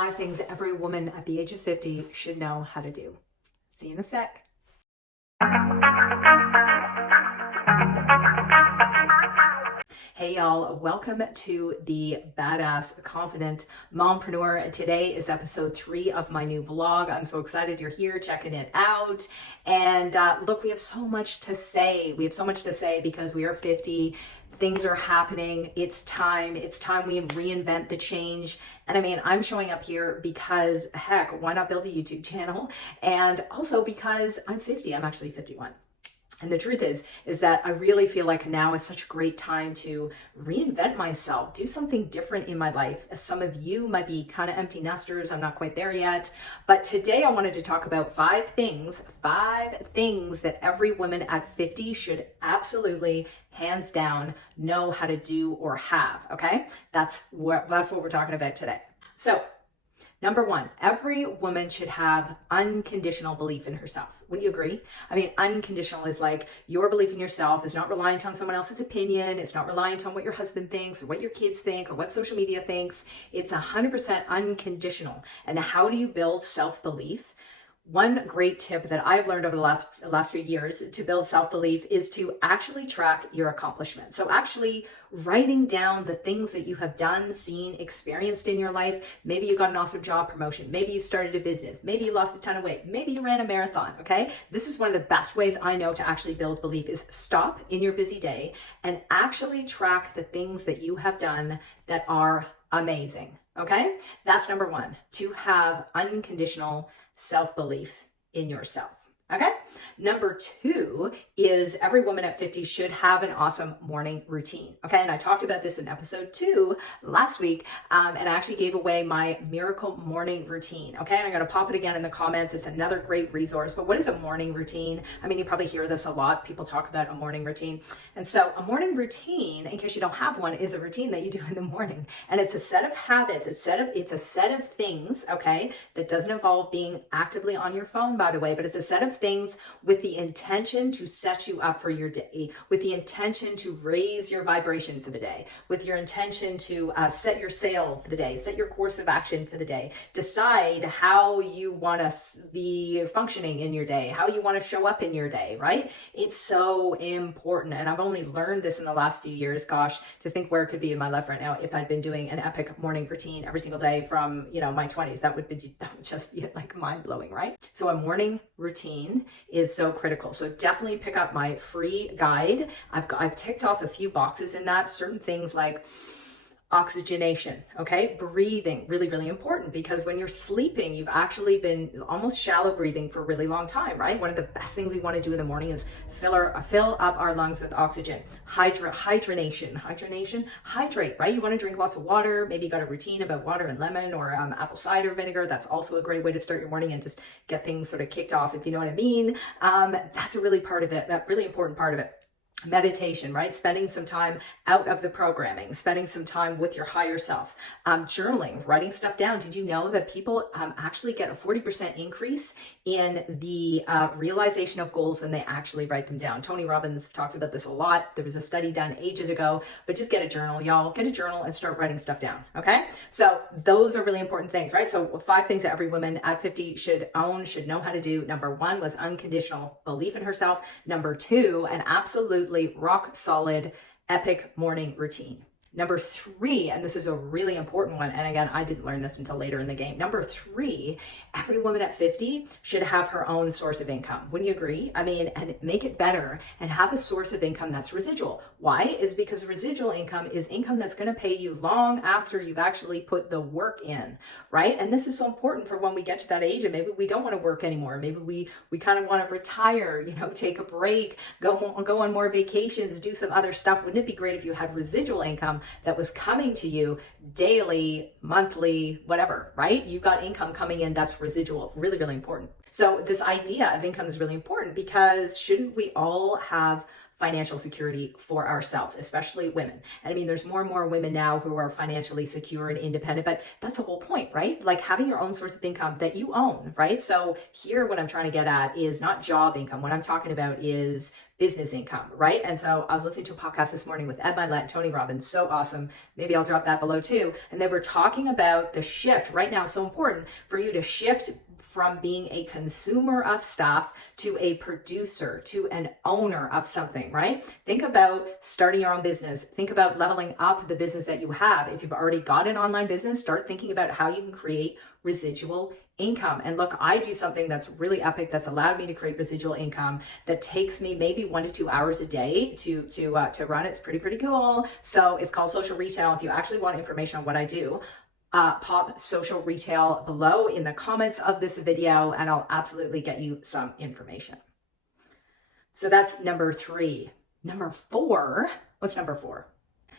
5 things every woman at the age of 50 should know how to do. See you in a sec. Hey y'all, welcome to the Badass Confident Mompreneur. Today is episode 3 of my new vlog. I'm so excited you're here checking it out. And look, we have so much to say. We have so much to say because we are 50. Things are happening. It's time. It's time we reinvent the change. And I mean, I'm showing up here because heck, why not build a YouTube channel? And also because I'm 50. I'm actually 51. And the truth is that I really feel like now is such a great time to reinvent myself, do something different in my life. As some of you might be kind of empty nesters, I'm not quite there yet. But today I wanted to talk about 5 things that every woman at 50 should absolutely, hands down, know how to do or have, okay? That's what we're talking about today. So, number 1, every woman should have unconditional belief in herself. Would you agree? I mean, unconditional is like your belief in yourself is not reliant on someone else's opinion. It's not reliant on what your husband thinks or what your kids think or what social media thinks. It's 100% unconditional. And how do you build self-belief? One great tip that I've learned over the last few years to build self-belief is to actually track your accomplishments. So actually writing down the things that you have done, seen, experienced in your life. Maybe you got an awesome job promotion. Maybe you started a business. Maybe you lost a ton of weight. Maybe you ran a marathon, okay? This is one of the best ways I know to actually build belief is stop in your busy day and actually track the things that you have done that are amazing, okay? That's number 1, to have unconditional self-belief in yourself. Okay. Number 2 is every woman at 50 should have an awesome morning routine. Okay. And I talked about this in episode 2 last week. And I actually gave away my miracle morning routine. Okay. And I'm going to pop it again in the comments. It's another great resource. But what is a morning routine? I mean, you probably hear this a lot. People talk about a morning routine. And so a morning routine, in case you don't have one, is a routine that you do in the morning. And it's a set of habits. It's a set of things. Okay. That doesn't involve being actively on your phone, by the way, but it's a set of things with the intention to set you up for your day, with the intention to raise your vibration for the day, with your intention to set your sail for the day, set your course of action for the day, decide how you want to be functioning in your day, how you want to show up in your day, right? It's so important. And I've only learned this in the last few years, gosh, to think where it could be in my life right now if I'd been doing an epic morning routine every single day from, my 20s. That would just be like mind blowing, right? So a morning routine is so critical. So definitely pick up my free guide. I've ticked off a few boxes in that. Certain things like oxygenation, okay? Breathing, really, really important because when you're sleeping, you've actually been almost shallow breathing for a really long time, right? One of the best things we want to do in the morning is fill up our lungs with oxygen. Hydration, hydrate, right? You want to drink lots of water. Maybe you got a routine about water and lemon or apple cider vinegar. That's also a great way to start your morning and just get things sort of kicked off, if you know what I mean. That's a really important part of it. Meditation, right? Spending some time out of the programming, spending some time with your higher self, journaling, writing stuff down. Did you know that people actually get a 40% increase in the realization of goals when they actually write them down? Tony Robbins talks about this a lot. There was a study done ages ago, but just get a journal, y'all. Get a journal and start writing stuff down, okay? So those are really important things, right? So 5 things that every woman at 50 should know how to do. Number 1 was unconditional belief in herself. Number 2, an absolutely rock solid epic morning routine. Number 3, and this is a really important one, and again, I didn't learn this until later in the game. Number 3, every woman at 50 should have her own source of income. Wouldn't you agree? I mean, and make it better and have a source of income that's residual. Why? Is because residual income is income that's going to pay you long after you've actually put the work in, right? And this is so important for when we get to that age and maybe we don't want to work anymore. Maybe we kind of want to retire, take a break, go on more vacations, do some other stuff. Wouldn't it be great if you had residual income that was coming to you daily, monthly, whatever, right? You've got income coming in that's residual, really, really important. So this idea of income is really important because shouldn't we all have financial security for ourselves, especially women. And I mean, there's more and more women now who are financially secure and independent, but that's the whole point, right? Like having your own source of income that you own, right? So here, what I'm trying to get at is not job income. What I'm talking about is business income, right? And so I was listening to a podcast this morning with Ed Milet and Tony Robbins, so awesome. Maybe I'll drop that below too. And they were talking about the shift right now. So important for you to shift from being a consumer of stuff to a producer, to an owner of something, right? Think about starting your own business. Think about leveling up the business that you have. If you've already got an online business, start thinking about how you can create residual income. And look, I do something that's really epic that's allowed me to create residual income that takes me maybe 1 to 2 hours a day to run. It's pretty cool. So it's called social retail. If you actually want information on what I do, pop social retail below in the comments of this video, and I'll absolutely get you some information. So that's number 3. Number 4, what's number 4?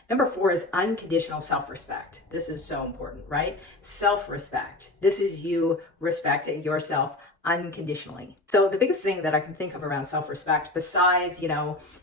Number 4 is unconditional self-respect. This is so important, right? Self-respect. This is you respecting yourself unconditionally. So the biggest thing that I can think of around self-respect, besides,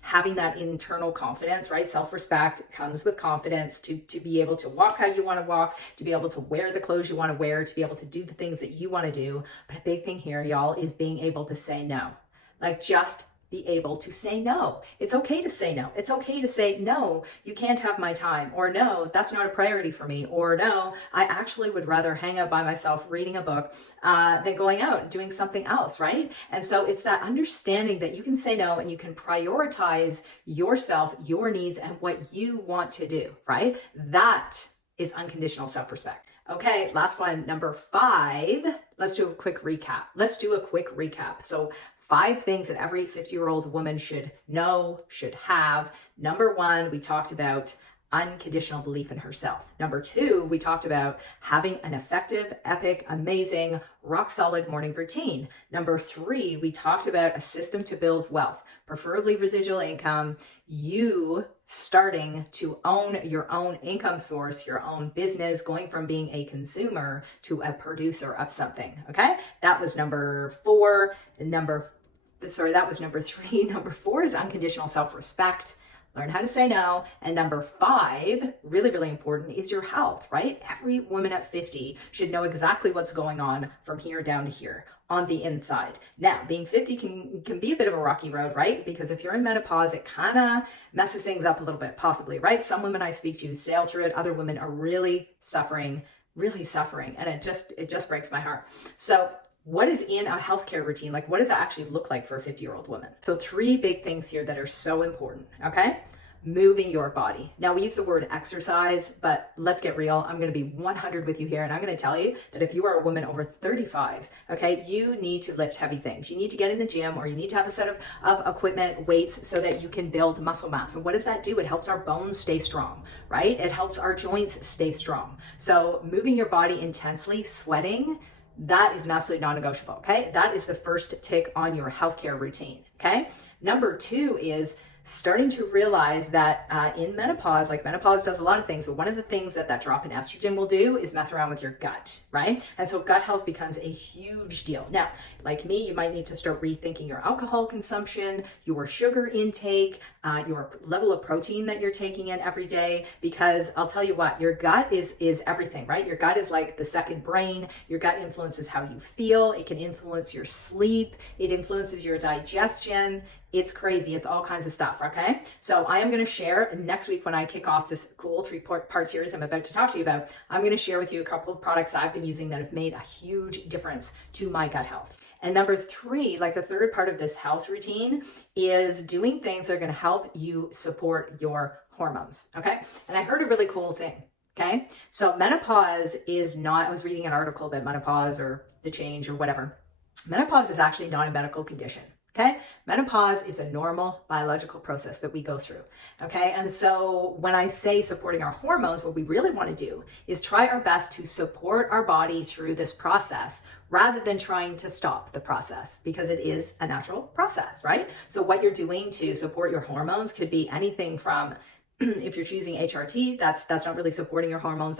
having that internal confidence, right? Self-respect comes with confidence to be able to walk how you want to walk, to be able to wear the clothes you want to wear, to be able to do the things that you want to do. But a big thing here, y'all, is being able to say no. Like just be able to say no. It's okay to say no. It's okay to say, no, you can't have my time, or no, that's not a priority for me, or no, I actually would rather hang out by myself reading a book than going out and doing something else, right? And so it's that understanding that you can say no and you can prioritize yourself, your needs, and what you want to do, right? That is unconditional self-respect. Okay, last one, number 5. Let's do a quick recap. So 5 things that every 50-year-old woman should know, should have. Number 1, we talked about unconditional belief in herself. Number 2, we talked about having an effective, epic, amazing, rock solid morning routine. Number 3, we talked about a system to build wealth, preferably residual income, you starting to own your own income source, your own business, going from being a consumer to a producer of something. Okay, that was number 4. That was number 3. Number 4 is unconditional self-respect. Learn how to say no. And number 5, really important, is your health, right? Every woman at 50 should know exactly what's going on from here down to here on the inside. Now, being 50 can be a bit of a rocky road, right? Because if you're in menopause, it kind of messes things up a little bit, possibly, right? Some women I speak to sail through it. Other women are really suffering. And it just breaks my heart. So what is in a healthcare routine? Like, what does it actually look like for a 50-year-old woman? So 3 big things here that are so important, okay? Moving your body. Now, we use the word exercise, but let's get real. I'm going to be 100 with you here, and I'm going to tell you that if you are a woman over 35, okay, you need to lift heavy things. You need to get in the gym, or you need to have a set of equipment, weights, so that you can build muscle mass. And what does that do? It helps our bones stay strong, right? It helps our joints stay strong. So moving your body intensely, sweating, that is an absolute non-negotiable, okay? That is the first tick on your healthcare routine, okay? Number 2 is starting to realize that in menopause, like menopause does a lot of things, but one of the things that drop in estrogen will do is mess around with your gut, right? And so gut health becomes a huge deal. Now, like me, you might need to start rethinking your alcohol consumption, your sugar intake, your level of protein that you're taking in every day, because I'll tell you what, your gut is everything, right? Your gut is like the second brain. Your gut influences how you feel. It can influence your sleep. It influences your digestion. It's crazy. It's all kinds of stuff, okay? So I am going to share next week when I kick off this cool 3-part series I'm about to talk to you about. I'm going to share with you a couple of products I've been using that have made a huge difference to my gut health. And number 3, like the third part of this health routine, is doing things that are going to help you support your hormones, okay? And I heard a really cool thing, okay? So menopause is not, I was reading an article about menopause or the change or whatever. Menopause is actually not a medical condition. Okay, menopause is a normal biological process that we go through. Okay, and so when I say supporting our hormones, what we really want to do is try our best to support our body through this process rather than trying to stop the process, because it is a natural process, right? So what you're doing to support your hormones could be anything from if you're choosing HRT, that's not really supporting your hormones.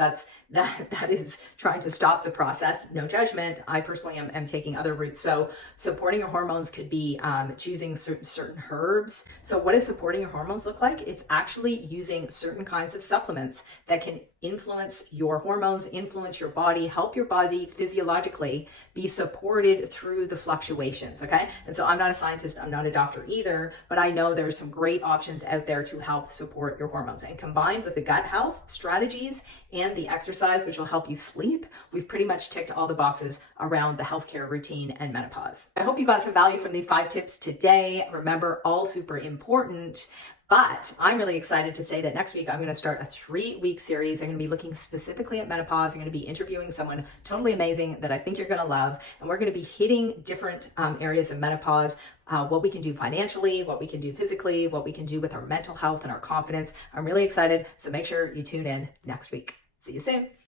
that is trying to stop the process. No judgment. I personally am taking other routes. So supporting your hormones could be choosing certain herbs. So what does supporting your hormones look like? It's actually using certain kinds of supplements that can influence your hormones, influence your body, help your body physiologically be supported through the fluctuations, okay? And so I'm not a scientist, I'm not a doctor either, but I know there's some great options out there to help support your hormones. And combined with the gut health strategies and the exercise, which will help you sleep, we've pretty much ticked all the boxes around the healthcare routine and menopause. I hope you got some value from these 5 tips today. Remember, all super important. But I'm really excited to say that next week I'm going to start a 3-week series. I'm going to be looking specifically at menopause. I'm going to be interviewing someone totally amazing that I think you're going to love. And we're going to be hitting different areas of menopause, what we can do financially, what we can do physically, what we can do with our mental health and our confidence. I'm really excited. So make sure you tune in next week. See you soon.